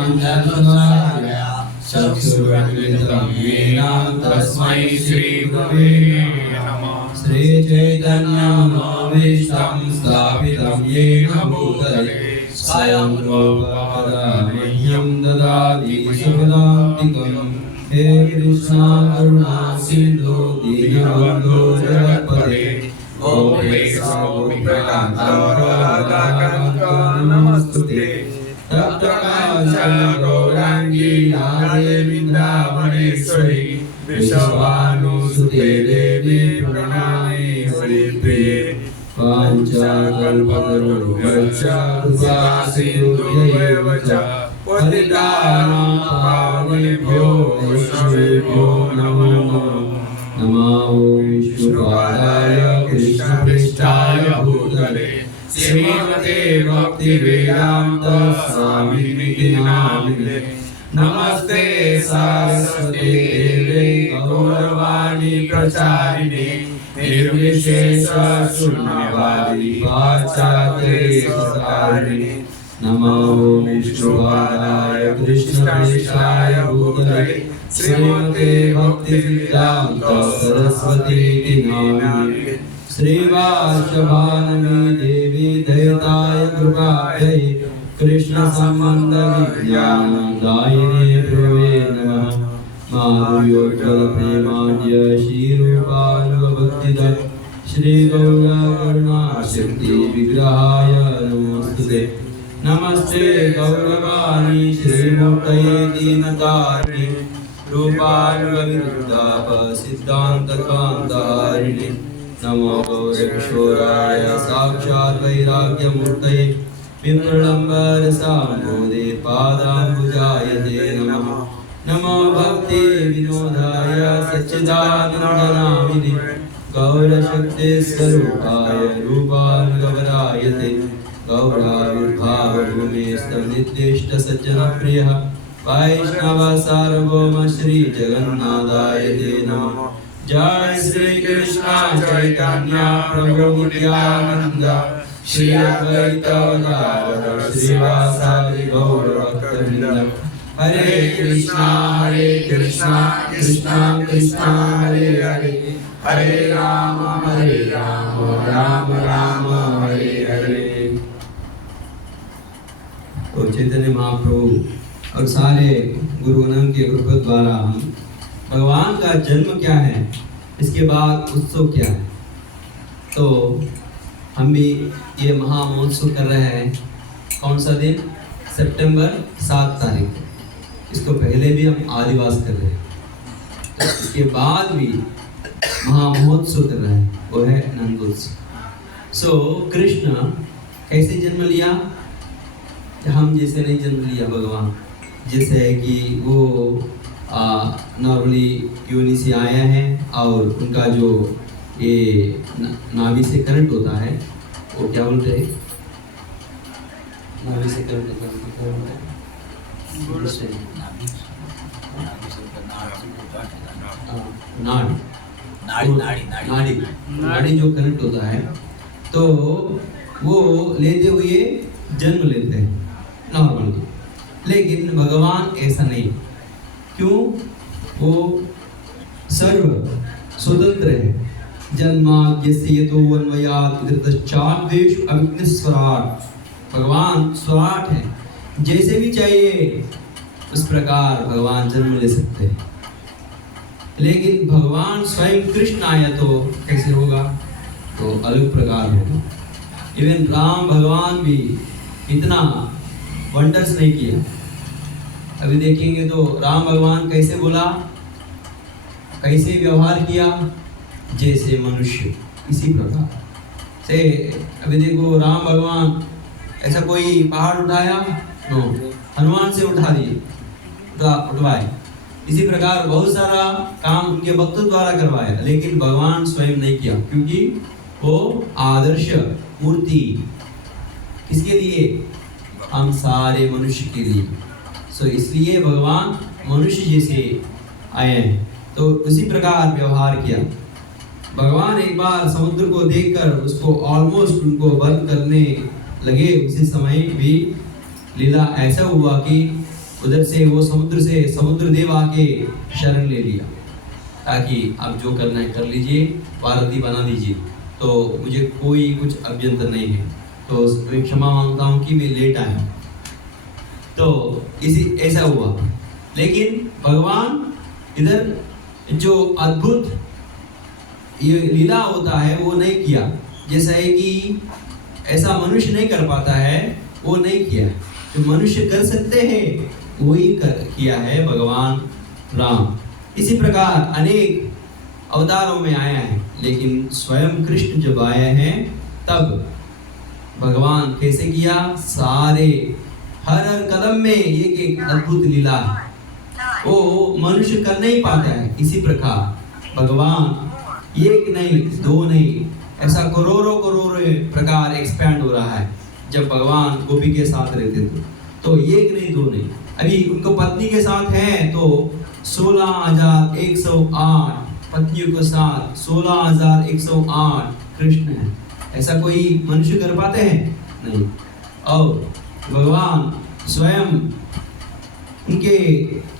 अंजनशलाकया चक्षुरुन्मिलितं येन तस्मै श्रीगुरवे नमः। श्रीचैतन्यमनोभीष्टं स्थापितं येन भूतले स्वयं रूपकदा मह्यं ददाति सुखदान्तिकम्। हे कृष्ण करुणा सिन्धु दीनबन्धो जगत्पते गोपेश गोपिकान्तो नमस्तुते। तप्त कांचन गौरांगी राधे वृंदावनेश्वरी विश्वानुसुते देवी प्रणमामि हरिप्रिये। वाञ्छाकल्पतरुभ्यश्च कृपासिन्धुभ्यैव च पतितानां पावनेभ्यो वैष्णवेभ्यो नमो नमः। नमो विष्णुपादाय कृष्णपृष्ठाय भूतले श्रीमते भक्तिवेदान्त स्वामिनिति नामिने। नमस्ते सरस्वती देवे गौरवाणी प्रचारिणे निर्विशेष शून्यवादी पाश्चात्यदेशतारिणे। नमो विष्णुपादाय कृष्णपृष्ठाय भूतले श्रीमते भक्तिवेदान्त सरस्वतीति नामिने। श्रीवासवानवी देवी दयताय कृपायै कृष्ण संबंध विज्ञान दायिने प्रवे नमः। माधुर्योज्वल प्रेमाद्य श्रीरूपानुभक्तिद श्री गौरा करुणा शक्ति विग्रहाय नमोस्तुते। नमस्ते गौरवाणी श्रीमूर्तये दीनतारिणे रूपानुगविरुद्धाप सिद्धान्तकान्तारिणे। नमो गौरकिशोराय साक्षात् वैराग्यमूर्तये पितृलम्बरसाम्बोधे पादाम्बुजाय ते नमः। नमो भक्ति विनोदाय सच्चिदानन्दनामिने गौरशक्तिस्वरूपाय रूपानुगवराय ते। गौराविर्भावभूमेस्तनिर्दिष्ट सज्जनप्रियः वैष्णव सार्वभौम श्री जगन्नाथाय ते नमः। जय श्री कृष्ण चैतन्य प्रभु नित्यानंद श्री अद्वैत गदाधर श्रीवासादि गौर भक्तवृंद। हरे कृष्णा कृष्णा कृष्णा हरे हरे हरे राम राम राम हरे हरे। तो चैतन्य महाप्रभु और सारे गुरुगणों के कृपा द्वारा हम भगवान का जन्म क्या है, इसके बाद उत्सव क्या है, तो हम भी ये महामहोत्सव कर रहे हैं। कौन सा दिन? सितंबर 7 तारीख। इसको पहले भी हम आदिवास कर रहे हैं, तो इसके बाद भी महामहोत्सव कर रहे हैं, वो है नंदोत्सव। सो कृष्ण कैसे जन्म लिया? हम जैसे नहीं जन्म लिया भगवान, जैसे है कि वो नॉर्मली योनि से आया है और उनका जो ये नाभि से करंट होता है, वो क्या बोलते हैं? नाभि से करंट होता है नाड़ी जो करंट होता है, तो वो लेते हुए जन्म लेते हैं नॉर्मली। लेकिन भगवान ऐसा नहीं। क्यों? वो सर्व स्वतंत्र है। जन्माद्यस्य यतोऽन्वयात् कृतश्चाद्वेषु अविघ्नस्वराट्। भगवान स्वराट है, जैसे भी चाहिए उस प्रकार भगवान जन्म ले सकते हैं। लेकिन भगवान स्वयं कृष्ण आया तो कैसे होगा? तो अलग प्रकार होगा। इवन राम भगवान भी इतना वंडर्स नहीं किया। अभी देखेंगे तो राम भगवान कैसे बोला, कैसे व्यवहार किया, जैसे मनुष्य, इसी प्रकार से। अभी देखो राम भगवान ऐसा कोई पहाड़ उठाया? नो, हनुमान से उठा दिए, उठवाए। इसी प्रकार बहुत सारा काम उनके भक्तों द्वारा करवाया, लेकिन भगवान स्वयं नहीं किया, क्योंकि वो आदर्श मूर्ति किसके लिए? हम सारे मनुष्य के लिए। सो इसलिए भगवान मनुष्य जैसे आए हैं, तो उसी प्रकार व्यवहार किया। भगवान एक बार समुद्र को देखकर उसको ऑलमोस्ट उनको बंद करने लगे, उसी समय भी लीला ऐसा हुआ कि उधर से वो समुद्र देव आके शरण ले लिया, ताकि आप जो करना है कर लीजिए, पार्वती बना दीजिए, तो मुझे कोई कुछ अभ्यंतर नहीं है। तो मैं क्षमा मांगता हूँ कि मैं लेट आया। तो इसी ऐसा हुआ, लेकिन भगवान इधर जो अद्भुत ये लीला होता है वो नहीं किया। जैसा है कि ऐसा मनुष्य नहीं कर पाता है, वो नहीं किया। जो मनुष्य कर सकते हैं वही किया है भगवान राम। इसी प्रकार अनेक अवतारों में आया है, लेकिन स्वयं कृष्ण जब आए हैं तब भगवान कैसे किया, सारे हर कदम में एक एक अद्भुत लीला है, वो मनुष्य कर नहीं पाता है। इसी प्रकार भगवान एक नहीं दो नहीं, ऐसा करोड़ों प्रकार एक्सपैंड हो रहा है। जब भगवान गोपी के साथ रहते थे तो एक नहीं दो नहीं, अभी उनको पत्नी के साथ है तो 16,108 पत्नियों के साथ 16,108 कृष्ण है। ऐसा कोई मनुष्य कर पाते हैं? नहीं। और भगवान स्वयं उनके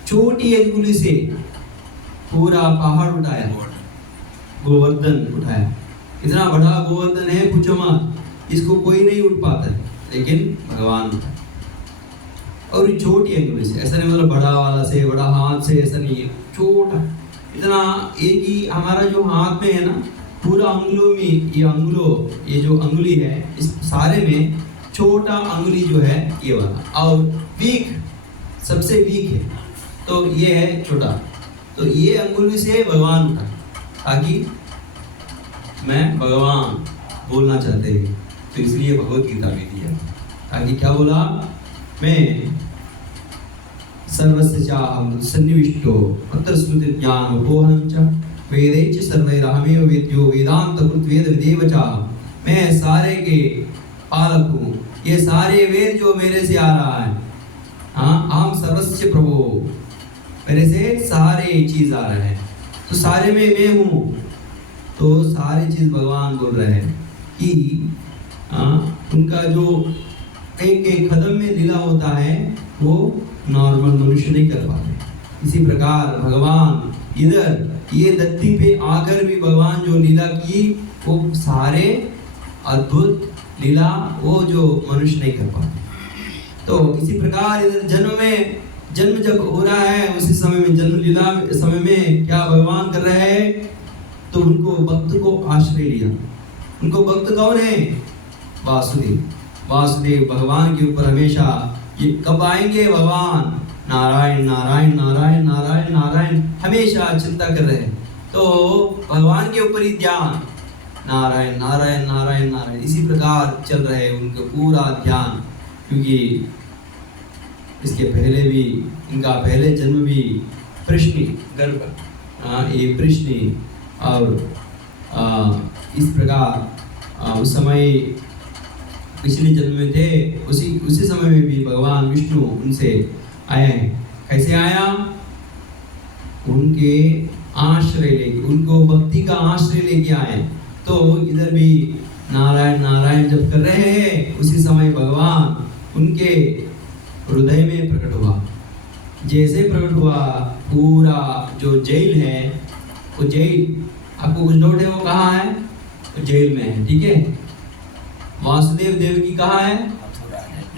छोटी अंगुली से पूरा पहाड़ उठाया, गोवर्धन उठाया। इतना बड़ा गोवर्धन है पूछो मत, इसको कोई नहीं उठ पाता है, लेकिन भगवान उठाया। और छोटी अंगुली से, ऐसा नहीं मतलब बड़ा वाला से, बड़ा हाथ से, ऐसा नहीं है, छोटा इतना। एक ही हमारा जो हाथ में है ना, पूरा अंगुलों में ये जो अंगुली है, इस सारे में छोटा अंगुली जो है ये वाला, और वीक सबसे वीक है तो ये है छोटा। तो ये अंगुली से भगवान उठा, ताकि मैं भगवान बोलना चाहते हैं, तो इसलिए भगवत गीता भी दिया, ताकि क्या बोला, मैं सर्वस्य चाहं सन्निविष्टो अत्र स्मृति ज्ञान बोहनं च वेदैश्च सर्वैरहमेव वेद्यो वेदांतकृत वेद विदेव च। मैं सारे के पालक हूँ, ये सारे वेद जो मेरे से आ रहा है, हाँ, अहम सर्वस्य प्रभो, मेरे से सारे चीज आ रहे हैं, तो सारे में मैं हूँ। तो सारी चीज भगवान बोल रहे हैं कि उनका जो एक एक कदम में लीला होता है वो नॉर्मल मनुष्य नहीं कर पाते। इसी प्रकार भगवान इधर ये धरती पे आकर भी भगवान जो लीला की, वो सारे अद्भुत लीला वो जो मनुष्य नहीं कर पाते। तो इसी प्रकार इधर जन्म जब हो रहा है, उसी समय में जन्म लीला समय में क्या भगवान कर रहे हैं, तो उनको भक्त को आश्रय लिया। उनको भक्त कौन है? वासुदेव भगवान के ऊपर हमेशा ये कब आएंगे भगवान, नारायण नारायण नारायण नारायण नारायण, हमेशा चिंता कर रहे हैं। तो भगवान के ऊपर ही ध्यान, नारायण नारायण नारायण नारायण, इसी प्रकार चल रहे हैं उनका पूरा ध्यान। क्योंकि इसके पहले भी, इनका पहले जन्म भी प्रश्नि गर्भ, ये प्रश्नि, और इस प्रकार उस समय पिछले जन्म में थे, उसी समय में भी भगवान विष्णु उनसे आए हैं। कैसे आया? उनके आश्रय लेके, उनको भक्ति का आश्रय लेके आए। तो इधर भी नारायण नारायण जब कर रहे हैं, उसी समय भगवान उनके हृदय में प्रकट हुआ। जैसे प्रकट हुआ, पूरा जो जेल है, वो जेल, आपको कुछ डाउट है वो कहाँ है? तो जेल में है, ठीक है। वासुदेव देवकी कहाँ है?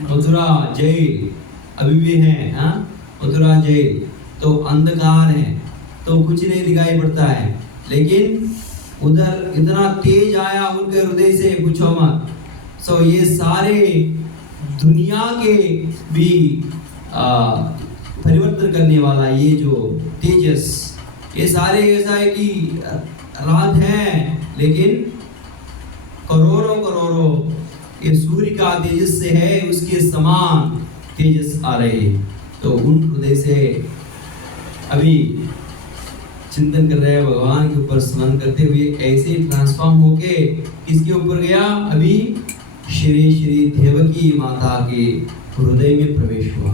मथुरा जेल अभी भी है, हाँ, मथुरा जेल। तो अंधकार है, तो कुछ नहीं दिखाई पड़ता है, लेकिन उधर इतना तेज आया उनके हृदय से पूछो मत। सो ये सारे दुनिया के भी परिवर्तन करने वाला ये जो तेजस, ये सारे ऐसा है कि रात है, लेकिन करोड़ों ये सूर्य का तेजस से है, उसके समान तेजस आ रहे हैं। तो उन हृदय से अभी चिंतन कर रहे हैं भगवान के ऊपर, स्मरण करते हुए ऐसे ट्रांसफॉर्म होके किसके ऊपर गया? अभी श्री देवकी माता के हृदय में प्रवेश हुआ।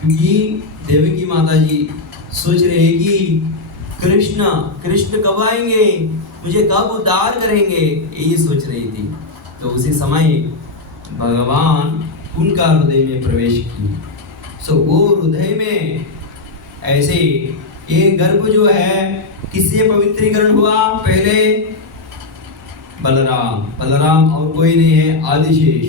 क्योंकि देवकी माता जी सोच रहे कि कृष्ण कब आएंगे, मुझे कब उद्धार करेंगे, यही सोच रही थी। तो उसी समय भगवान उनका हृदय में प्रवेश किए। सो वो हृदय में ऐसे ये गर्भ जो है किससे पवित्रीकरण हुआ? पहले बलराम और कोई नहीं है, आदिशेष।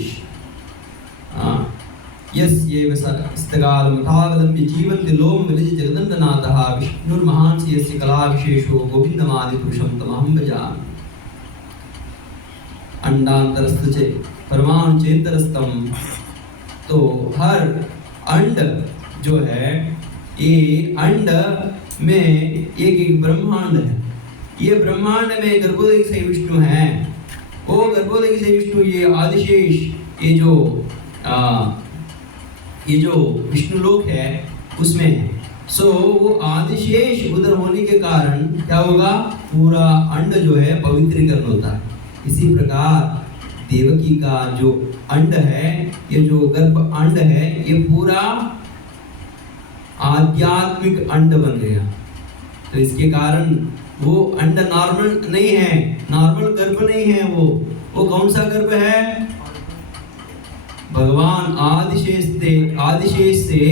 यस्यैव स्तकालमथावलम्ब्य जीवन्ति लोमविलज जगदण्डनाथः विष्णुर्महान् यस्य कलाविशेषो गोविन्दमादिपुरुषं तमहं भजामि। अंडांतरस्थ च परमाणु चेतरस्तम। तो हर अंड जो है, ये अंड में एक ब्रह्मांड है। ये ब्रह्मांड में गर्भोदय से विष्णु है। वो गर्भोदय से विष्णु, ये आदिशेष, ये जो विष्णु लोक है उसमें है। सो वो आदिशेष उधर होने के कारण क्या होगा? पूरा अंड जो है पवित्रीकरण होता है। इसी प्रकार देवकी का जो अंड है, ये जो गर्भ अंड है, ये पूरा आध्यात्मिक अंड बन गया। तो इसके कारण वो अंड नॉर्मल नहीं है, नॉर्मल गर्भ नहीं है। वो कौन सा गर्भ है? भगवान आदिशेष से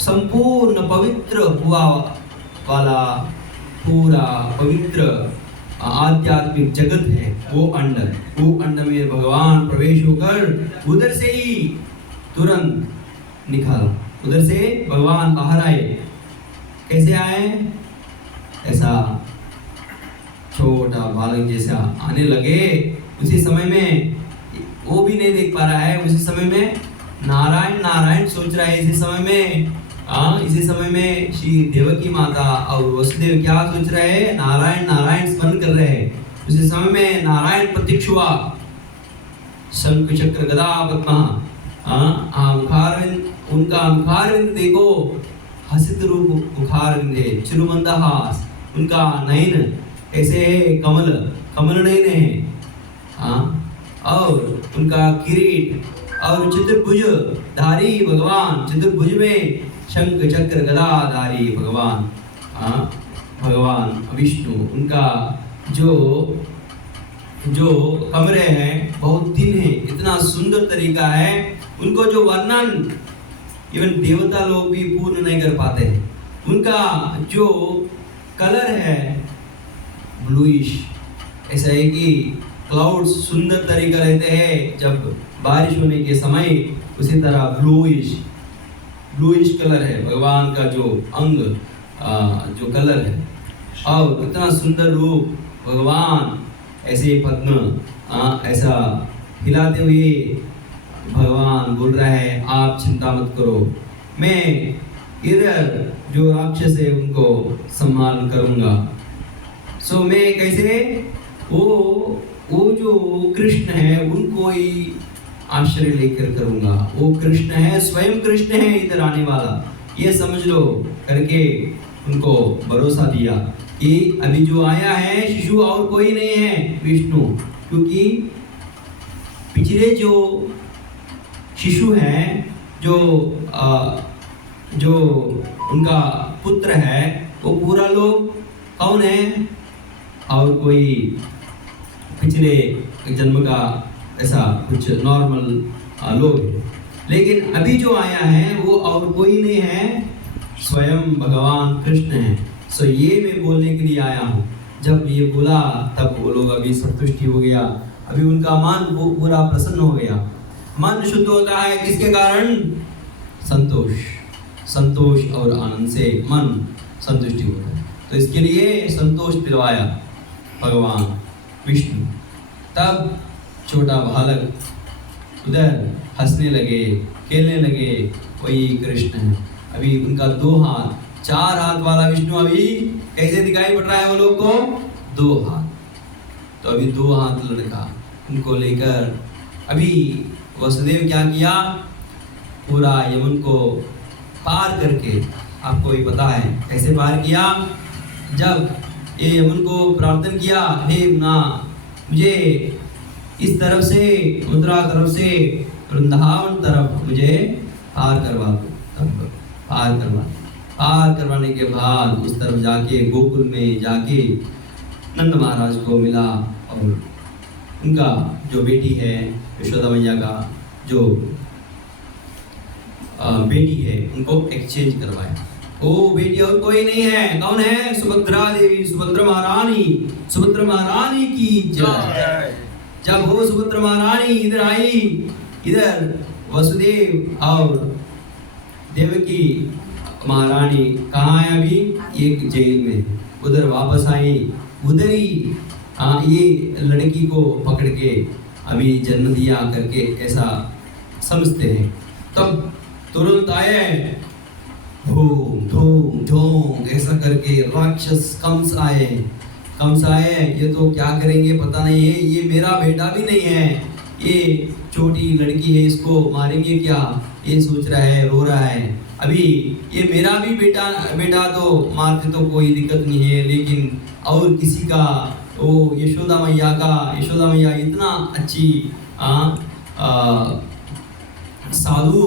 संपूर्ण पवित्र हुआ वाला पूरा पवित्र आध्यात्मिक जगत है वो अंड। वो अंड में भगवान प्रवेश होकर उधर से ही तुरंत निकाला, उधर से भगवान बाहर आए। कैसे आए? ऐसा छोटा बालक जैसा आने लगे। उसी समय में वो भी नहीं देख पा रहा है, उसी समय में नारायण नारायण सोच रहा है। इसी समय में श्री देवकी माता और वसुदेव क्या सोच रहे हैं? नारायण नारायण स्मरण कर रहे हैं। उसी समय में नारायण प्रत्यक्ष हुआ। शंख चक्र गदा पद्मा, उनका मुखारविंद देखो, हसित रूप मुखारविंद है, चिरुमंदहास, उनका नयन ऐसे है, कमल नयन है। और उनका किरीट और चतुर्भुज धारी भगवान, चतुर्भुज में शंख चक्र गदा धारी भगवान विष्णु। उनका जो कमरे हैं बहुत दिन है, इतना सुंदर तरीका है। उनको जो वर्णन इवन देवता लोग भी पूर्ण नहीं कर पाते हैं। उनका जो कलर है ब्लूइश, ऐसा है कि क्लाउड्स सुंदर तरीका रहते हैं जब बारिश होने के समय, उसी तरह ब्लूइश कलर है भगवान का जो अंग, जो कलर है। और इतना सुंदर रूप भगवान ऐसे पद्म ऐसा हिलाते हुए भगवान बोल रहा है, आप चिंता मत करो, मैं इधर जो राक्षस है उनको सम्मान करूंगा। सो मैं कैसे वो जो कृष्ण है उनको ही आश्रय लेकर करूंगा। वो कृष्ण है, स्वयं कृष्ण है इधर आने वाला, ये समझ लो करके उनको भरोसा दिया कि अभी जो आया है शिशु और कोई नहीं है, विष्णु। क्योंकि पिछले जो शिशु हैं, जो उनका पुत्र है, वो पूरा लोग कौन है? और कोई पिछले जन्म का ऐसा कुछ नॉर्मल लोग है। लेकिन अभी जो आया है वो और कोई नहीं है, स्वयं भगवान कृष्ण है। सो ये मैं बोलने के लिए आया हूँ। जब ये बोला तब वो लोग अभी संतुष्टि हो गया, अभी उनका मन पूरा प्रसन्न हो गया। मन शुद्ध होता है किसके कारण? संतोष और आनंद से मन संतुष्टि होता है। तो इसके लिए संतोष दिलवाया भगवान विष्णु। तब छोटा बालक उधर हंसने लगे, खेलने लगे, वही कृष्ण है। अभी उनका 2 हाथ, 4 हाथ वाला विष्णु अभी कैसे दिखाई पड़ रहा है वो लोग को? 2 हाथ। तो अभी 2 हाथ लड़का उनको लेकर अभी वसुदेव क्या किया? पूरा यमुन को पार करके, आपको ये पता है कैसे पार किया? जब ये यमुन को प्रार्थना किया, हे मुन्ना, मुझे इस तरफ से, मथुरा तरफ से वृंदावन तरफ मुझे पार करवा दो। तब पार करवाने के बाद उस तरफ जाके गोकुल में जाके नंद महाराज को मिला और उनका जो बेटी है यशोदा मैया का जो बेटी है उनको एक्सचेंज करवाया। वो बेटी और कोई नहीं है, कौन है? सुभद्रा देवी, सुभद्रा महारानी। सुभद्रा महारानी की जय। जब वो सुभद्रा महारानी इधर आई, इधर वसुदेव और देवकी महारानी कहाँ है? अभी एक जेल में, उधर वापस आई, उधर ही ये लड़की को पकड़ के अभी जन्म दिया करके ऐसा समझते हैं। तब तुरंत आए, धूम धूम धूम ऐसा करके राक्षस कंस आए। कंस आए, ये तो क्या करेंगे पता नहीं है, ये मेरा बेटा भी नहीं है, ये छोटी लड़की है, इसको मारेंगे क्या, ये सोच रहा है, रो रहा है। अभी ये मेरा भी बेटा तो मारते तो कोई दिक्कत नहीं है, लेकिन और किसी का, वो यशोदा मैया इतना अच्छी साधु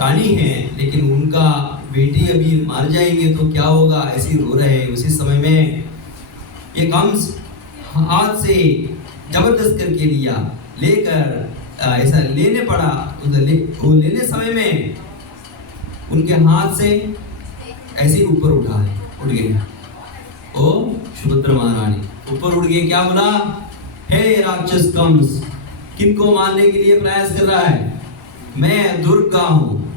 रानी है, लेकिन उनका बेटी अभी मार जाएंगे तो क्या होगा, ऐसे रो रहे हैं। उसी समय में ये कंस हाथ से जबरदस्त करके लिया, लेकर ऐसा लेने पड़ा। वो लेने समय में उनके हाथ से ऐसे ऊपर उठ गए। ओ सुभद्रा महारानी ऊपर उठ गए, क्या बोला? हे राक्षस कंस, किनको मारने के लिए प्रयास कर रहा है? मैं दुर्गा हूँ,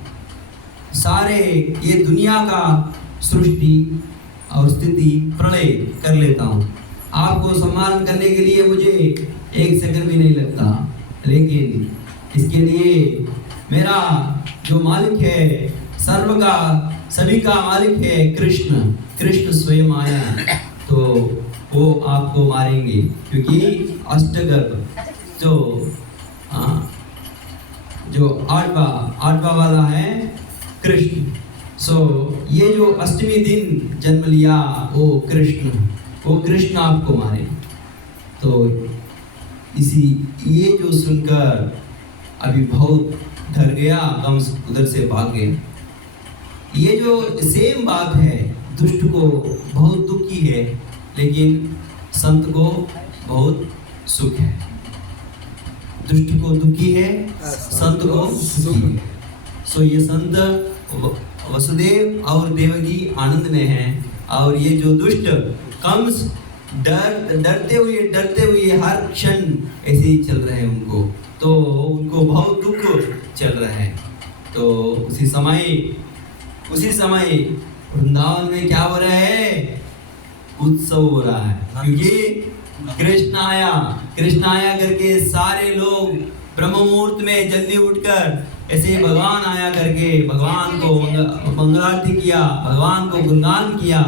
सारे ये दुनिया का सृष्टि और स्थिति प्रलय कर लेता हूँ। आपको सम्मान करने के लिए मुझे एक सेकंड भी नहीं लगता, लेकिन इसके लिए मेरा जो मालिक है, सर्व का सभी का मालिक है कृष्ण स्वयं आया, तो वो आपको मारेंगे, क्योंकि अष्टगर्भ जो आठवा वाला है कृष्ण। ये जो अष्टमी दिन जन्म लिया वो कृष्ण आपको मारे। तो ये जो सुनकर अभी बहुत डर गया कंस, उधर से भाग गए। ये जो सेम बात है, दुष्ट को बहुत दुखी है, लेकिन संत को बहुत सुख है। दुष्ट को दुखी है, संत को सुखी है। ये संत वसुदेव और देवकी आनंद में हैं, और ये जो दुष्ट कंस डरते हुए हर क्षण ऐसे ही चल रहे हैं उनको बहुत दुख चल रहा है। तो उसी समय वृंदावन में क्या हो रहा है? उत्सव हो रहा है, क्योंकि कृष्ण आया करके सारे लोग ब्रह्म मुहूर्त में जल्दी उठकर ऐसे भगवान आया करके भगवान को मंगलारती किया, भगवान को गुणगान किया।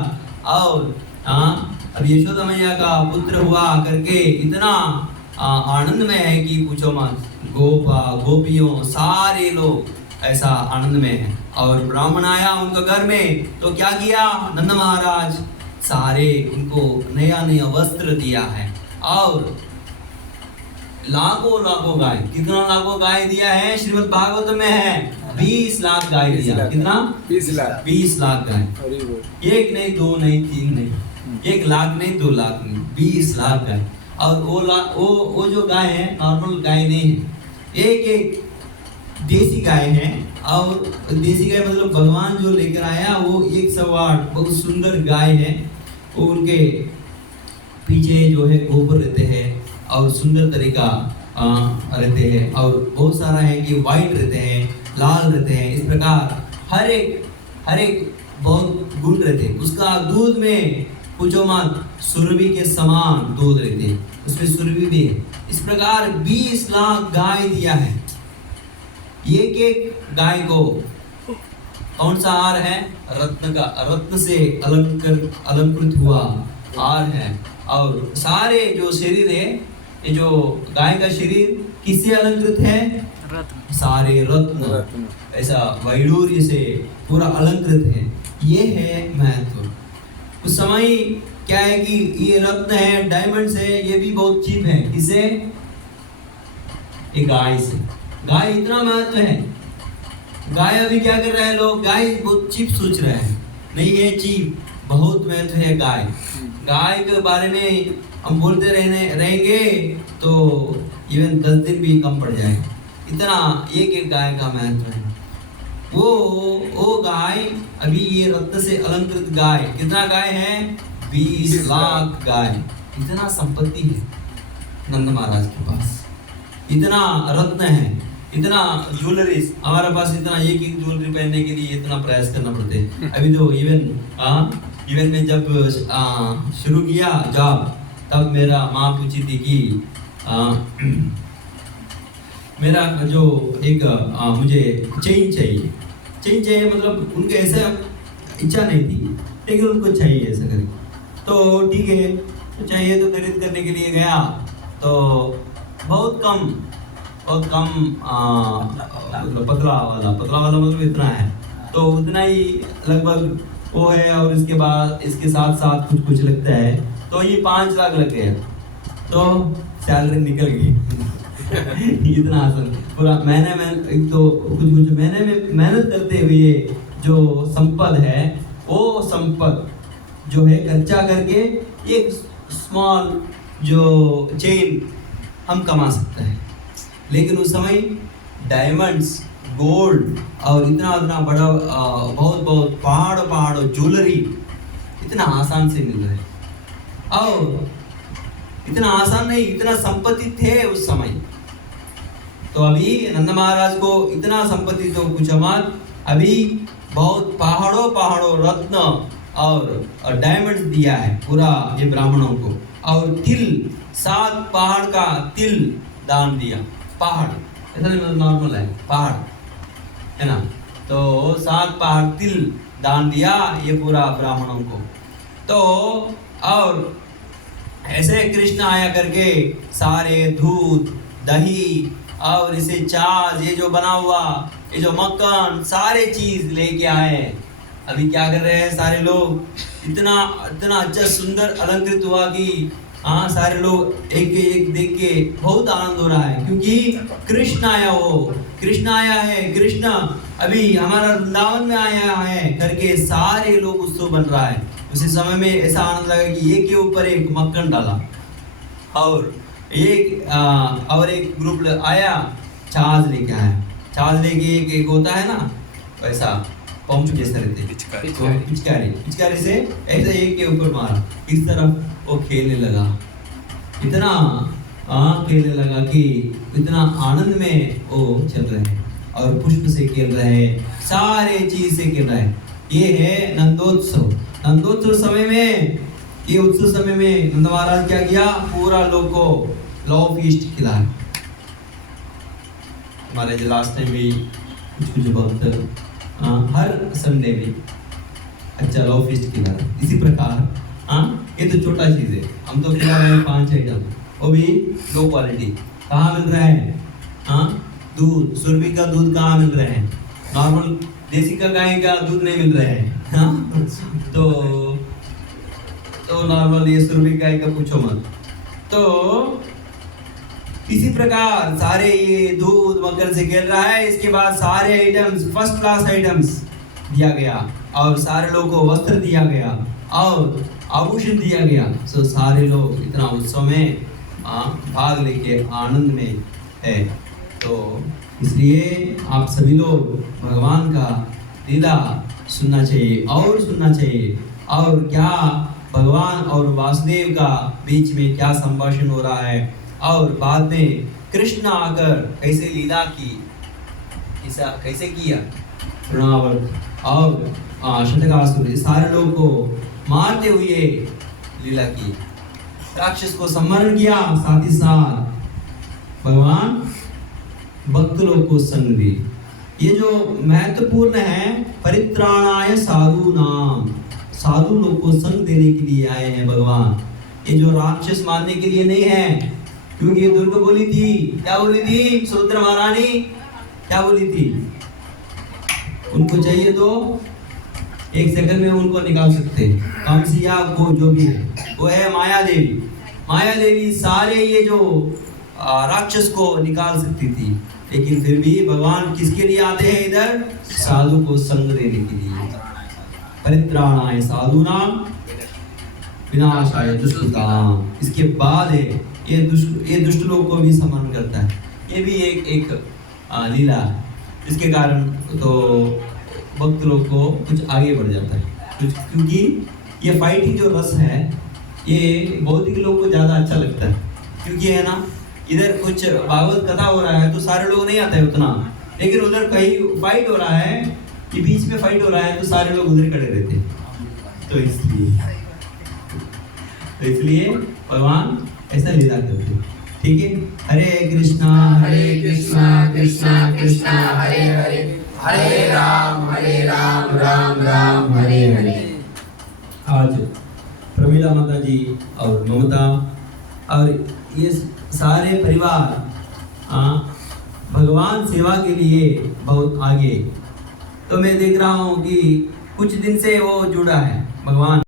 और अब यशोदा मैया का पुत्र हुआ करके इतना आनंद में है कि पूछो मत। गोपियों सारे लोग ऐसा आनंद में है। और ब्राह्मण आया उनके घर में, तो क्या किया नंद महाराज? सारे उनको नया वस्त्र दिया है, और लाखों गाय, कितना लाखों गाय दिया है? श्रीमद् भागवत में है 20 लाख गाय दिया। कितना? 20 लाख गाय। एक नहीं, दो नहीं, तीन नहीं, 1 लाख नहीं, 2 लाख नहीं, 20 लाख गाय। और वो जो गाय है नॉर्मल गाय नहीं है, एक देसी गाय है। और देसी गाय मतलब भगवान जो लेकर आया वो 108 बहुत सुंदर गाय है। वो उनके पीछे जो है गोबर रहते हैं और सुंदर तरीका रहते हैं, और बहुत सारा है कि वाइट रहते हैं, लाल रहते हैं। इस प्रकार हर एक बहुत गुण रहते हैं। उसका दूध में पूछो मत, सुरभि के समान दूध रहते हैं, उसमें सुरभि भी है। इस प्रकार 20 लाख गाय दिया है। एक गाय को कौन सा हार है? रत्न से अलंकृत हुआ हार है। और सारे जो शरीर है, ये जो गाय का शरीर किससे अलंकृत है? सारे रत्न ऐसा वैडूर्य से पूरा अलंकृत है। ये है महत्व। उस समय क्या है कि ये रत्न है, डायमंड है, ये भी बहुत चीप है। किसे? ये गाय से। गाय इतना महत्व है। गाय अभी क्या कर रहे हैं लोग? गाय बहुत चीप सोच रहे हैं, नहीं है चीप, बहुत महत्व है गाय। गाय के बारे में हम बोलते रहेंगे तो इवन 10 दिन भी कम पड़ जाए, इतना एक गाय का महत्व है। वो गाय, अभी ये रत्न से अलंकृत गाय, कितना गाय है? 20 लाख गाय। इतना संपत्ति है नंद महाराज के पास, इतना रत्न है, इतना ज्वेलरी। हमारे पास इतना एक ज्वेलरी पहनने के लिए इतना प्रयास करना पड़ते हैं। अभी तो इवन में जब शुरू किया जॉब, तब मेरा माँ पूछी थी कि मेरा जो एक मुझे चेन चाहिए, मतलब उनके ऐसा इच्छा नहीं थी, लेकिन उनको चाहिए ऐसा करके। तो ठीक है, तो चाहिए तो खरीद करने के लिए गया, तो बहुत कम मतलब पतला वाला मतलब इतना है, तो उतना ही लगभग वो है। और इसके बाद इसके साथ साथ कुछ लगता है, तो ये 5 लाख लग गया, तो सैलरी निकल गई। इतना आसान पूरा महीने में, एक तो कुछ महीने में मेहनत करते हुए जो संपद है, वो संपद जो है खर्चा करके एक स्मॉल जो चेन हम कमा सकते हैं। लेकिन उस समय डायमंड्स, गोल्ड और इतना बड़ा बहुत पहाड़ ज्वेलरी इतना आसान से मिल रहा है। और इतना आसान नहीं, इतना संपत्ति थे उस समय। तो अभी नंद महाराज को इतना संपत्ति तो कुछ मत, अभी बहुत पहाड़ों रत्न और डायमंड्स दिया है पूरा ये ब्राह्मणों को। और तिल, 7 पहाड़ का तिल दान दिया। पहाड़ ऐसा नहीं नॉर्मल है, पहाड़ है ना, तो 7 पहाड़ तिल दान दिया ये पूरा ब्राह्मणों को। तो और ऐसे कृष्ण आया करके सारे दूध, दही और इसे छाछ, ये जो बना हुआ, ये जो मक्खन, सारे चीज लेके आए। अभी क्या कर रहे हैं सारे लोग, इतना अच्छा सुंदर अलंकृत हुआ कि सारे लोग एक देख के बहुत आनंद हो रहा है, क्योंकि कृष्ण आया है। कृष्ण अभी हमारा वृंदावन में आया है करके सारे लोग उत्सव बन रहा है। उसी समय में ऐसा आनंद लगा कि एक के ऊपर एक मक्खन डाला, और एक ग्रुप आया, छाछ लेके आया। छाछ लेके एक होता है ना वैसा पंप जैसे रहते, पिचकारी से ऐसे एक के ऊपर मारा, इस तरफ वो खेलने लगा। इतना खेलने लगा कि इतना आनंद में वो चल रहे हैं, और पुष्प से खेल रहे हैं, सारे चीज से खेल रहे हैं। ये है नंदोत्सव समय में। ये उत्सव समय में नंद महाराज क्या किया, पूरा लोग को लव फीस्ट खिलाया। हमारे जो लास्ट टाइम भी कुछ बहुत हर संडे में अच्छा लव फीस्ट खिलाया। इसी प्रकार ये तो छोटा चीज है, हम तो खिला रहे हैं 5 आइटम, वो भी लो क्वालिटी। कहाँ मिल रहा है? दूध, सुरभि का दूध कहाँ मिल रहा है? नॉर्मल देसी का गाय का दूध नहीं मिल रहा है। तो नॉर्मल ये सुरभि गाय का पूछो मत। तो इसी प्रकार सारे ये दूध मक्खन से खेल रहा है। इसके बाद सारे आइटम्स, फर्स्ट क्लास आइटम्स दिया गया, और सारे लोगों को वस्त्र दिया गया और आभूषण दिया गया। सो सारे लोग इतना उत्सव में भाग लेके आनंद में है। तो इसलिए आप सभी लोग भगवान का लीला सुनना चाहिए, और क्या भगवान और वासुदेव का बीच में क्या संभाषण हो रहा है, और बाद में कृष्ण आकर कैसे लीला की, कैसे किया तृणावर्त और शतकासुर, सारे लोगों को मारते हुए लीला की, राक्षस को संहरण किया, साथ ही साथ भगवान भक्त लोग को संग दी। ये जो महत्वपूर्ण है, परित्राणाय साधु नाम, साधु लोग को संग देने के लिए आए हैं भगवान। ये जो राक्षस मारने के लिए नहीं है, क्योंकि ये दुर्गा बोली थी, क्या बोली थी? सुभद्रा महारानी क्या बोली थी? उनको चाहिए तो 1 सेकंड में उनको निकाल सकते। कमसिया को जो भी है, वो है माया देवी सारे ये जो राक्षस को निकाल सकती थी। लेकिन फिर भी भगवान किसके लिए आते हैं इधर? साधु को संग देने के लिए। परित्राणाय साधूनां विनाशाय दुष्कृतां। इसके बाद है ये दुष्ट लोगों को भी सम्मान करता है। ये भी एक लीला। इसके कारण तो भक्त लोग को कुछ आगे बढ़ जाता है कुछ, क्योंकि ये फाइटिंग जो रस है ये भौतिक लोगों को ज़्यादा अच्छा लगता है, क्योंकि है ना इधर कुछ भागवत कथा हो रहा है तो सारे लोग नहीं आते उतना, लेकिन उधर कहीं फाइट हो रहा है कि बीच में फाइट हो रहा है तो सारे लोग उधर खड़े रहते हैं। तो इसलिए भगवान ऐसा लीला करते हैं। ठीक है, हरे कृष्णा कृष्णा कृष्णा हरे हरे, हरे राम राम राम हरे हरे। आज प्रमीला माता जी और ममता और ये सारे परिवार भगवान सेवा के लिए बहुत आगे। तो मैं देख रहा हूँ कि कुछ दिन से वो जुड़ा है भगवान